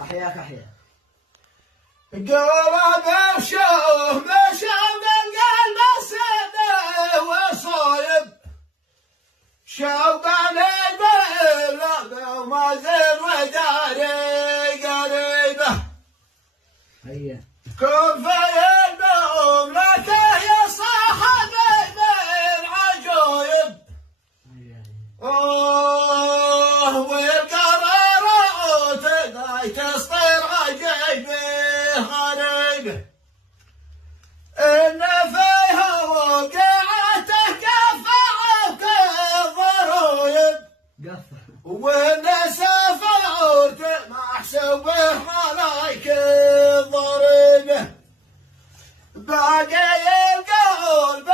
أحياك أحياك. قرب وشوف مشام القلب السنة وصايب شوق القلب وما زال وداري قريبه هيا كن في النوم لك يا صاحب العجايب والقرارات لا تسطر عجيبه غريبه إن فيها وقعته قفعك الضرويب وإن سافرت محسوبه ملايك الضريبه باقي القلب